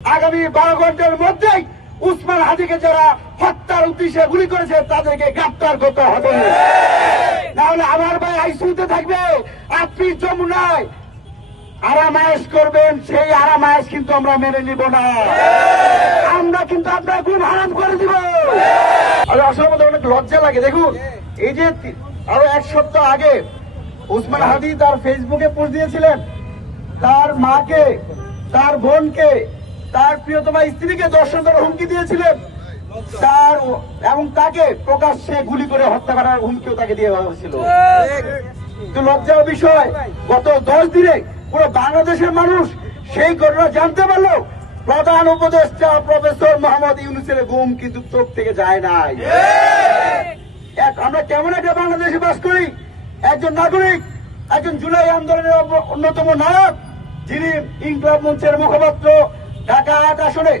আগামী 12 ঘন্টার মধ্যেই উসমান হাদিকে যারা হত্যার উদ্দেশ্যে গুলি করেছে তাদেরকে গ্রেফতার করতে হবে, নাহলে আমার ভাই আইসিইউতে থাকবে, আপনি যমুনায় আরামায়েশ করবেন, সেই আরামায়েশ কিন্তু আমরা মেনে নিব না। আমরা কিন্তু আপনার ঘুম হারাম করে দিব। আসলে আমাদের অনেক লজ্জা লাগে। দেখুন, এই যে আরো এক সপ্তাহ আগে উসমান হাদি তার ফেসবুকে পোস্ট দিয়েছিলেন, তার মাকে, তার বোনকে, তার প্রিয়তমা স্ত্রীকে দর্শন করার হুমকি দিয়েছিলেন, তার এবং তাকে প্রকাশ্যে গুলি করে হত্যা করার হুমকিও তাকে দিয়ে হয়েছিল। তো লজ্জার বিষয়, গত 10 দিনে পুরো বাংলাদেশের মানুষ সেই ঘটনা জানতে পারলো। প্রধান উপদেষ্টা প্রফেসর মোহাম্মদ ইউনূসের ঘুম কিন্তু চোখ থেকে যায় নাই। আমরা কেমন একটা বাংলাদেশে বাস করি? একজন নাগরিক, একজন জুলাই আন্দোলনের অন্যতম নায়ক, যিনি ইনকলাব মঞ্চের মুখপাত্র, ঢাকা 8 আসনে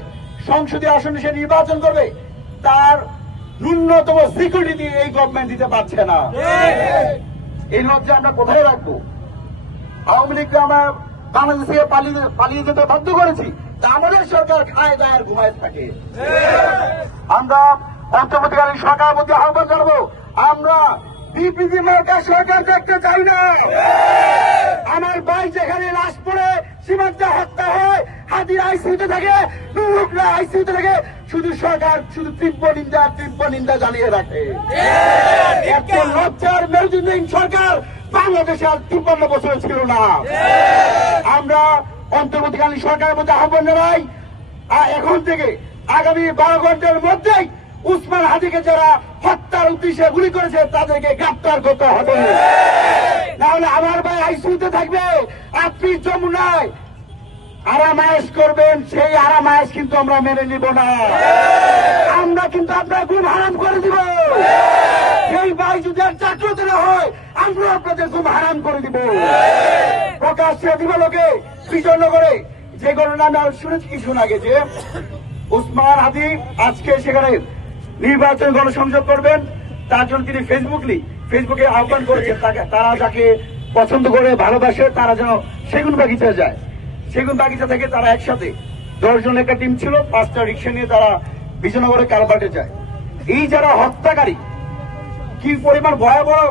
সংসদীয় আসনে সে নির্বাচন করবে, তার ন্যূনতম সিকিউরিটি এই গভর্নমেন্ট দিতে পারছে না। এই লজ্জা আমরা কোথায় রাখবো? আওয়ামী লীগকে আমরা বাংলাদেশ থেকে পালিয়ে যেতে বাধ্য করেছি, তা আমাদের সরকার খায় দায় আর ঘুমায় থাকে। আমরা অন্তর্বর্তীকালীন সরকার প্রতি আহ্বান জানাবো, আমরা বিপিজি মার্কা সরকার দেখতে চাই না। আমার ভাই যেখানে লাশ পড়ে সীমান্তে হত্যা হয়, হাদির আইসিইউতে থাকে, নুরুকরা আইসিইউতে থাকে, শুধু সরকার শুধু তীব্র নিন্দা জানিয়ে রাখে। এত লজ্জার মেরুদণ্ডহীন সরকার বাংলাদেশে আর 53 বছর ছিল না। আমরা অন্তর্বর্তীকালীন সরকারের মধ্যে আহ্বান জানাই, এখন থেকে আগামী 12 ঘন্টার মধ্যেই উসমান হাদিকে যারা হত্যার উদ্দেশ্যে গুলি করেছে তাদেরকে গ্রেফতার করতে হবে, নাহলে আমার ভাই আইসিইউতে থাকবে, আপনি যমুনায় আরামায়েশ করবেন, সেই আরামায়েশ কিন্তু আমরা মেনে নিব না। আমরা কিন্তু আপনার ঘুম হারাম করে দিব। সেই ভাই যদি আর জাগ্রত না হয়, আমরা আপনাদের ঘুম হারাম করে দিব। প্রকাশ্যে দিবালোকে বিজয়নগরে যে ঘটনা আমি শুনেছি কিছুক্ষণ আগে, যে উসমান হাদি আজকে সেখানে নির্বাচন গণসংযোগ করবেন, তার জন্য তিনি ফেসবুকে আহ্বান করেছেন, তারা যাকে পছন্দ করে ভালোবাসে তারা যেন সেগুন বাগিচা যায়। সেগুন বাগিচা থেকে তারা একসাথে 10 জন একটা টিম ছিল, 5টা রিক্সা নিয়ে তারা বিজয়নগরে কালভার্টে যায়। এই যারা হত্যাকারী, কি পরিমাণ ভয়াবহ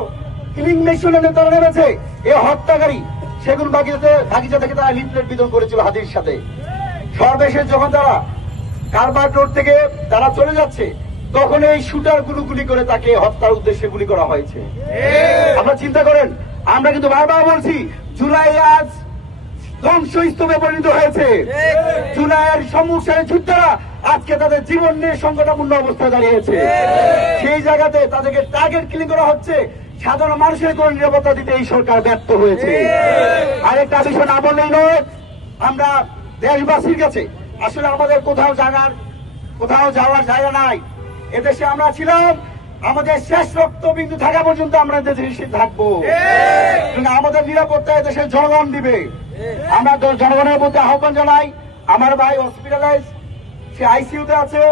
কিলিং মিশনে তারা নেমেছে, এই হত্যাকারী সেগুন বাগিচা থেকে তারা লিফলেট বিতরণ করেছিল হাদির সাথে। সর্বশেষ যখন তারা কালভার্ট রোড থেকে তারা চলে যাচ্ছে, তখন এই শুটার গুলি করে তাকে হত্যার উদ্দেশ্যে গুলি করা হয়েছে। আপনারা চিন্তা করেন, আমরা কিন্তু বারবার বলছি জুলাই আজ ধ্বংসস্তূপে পরিণত হয়েছে। জুলাইয়ের সম্মুখীন যোদ্ধারা আজকে তাদের জীবন নিয়ে সংকটাপূর্ণ অবস্থায় দাঁড়িয়েছে। সেই জায়গাতে তাদেরকে টার্গেট কিলিং করা হচ্ছে। সাধারণ মানুষের কোন নিরাপত্তা দিতে এই সরকার ব্যর্থ হয়েছে। আরেকটা বিষয় না বললেই নয়, আমরা দেশবাসীর কাছে আসলে আমাদের কোথাও যাওয়ার জায়গা নাই। এদেশে আমরা ছিলাম, আমাদের শেষ রক্তবিন্দু থাকা পর্যন্ত আমরা দেশে থাকবো, আমাদের নিরাপত্তা দেশের জনগণ দিবে। আমরা জনগণের মধ্যে আহ্বান জানাই, আমার ভাই হসপিটালাইজ, সে আইসিইউতে আছে,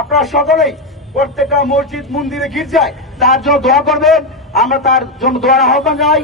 আপনারা সকলেই প্রত্যেকটা মসজিদ, মন্দিরে, গির্জায় তার জন্য দোয়া করবেন। আমরা তার জন্য দোয়ার আহ্বান জানাই।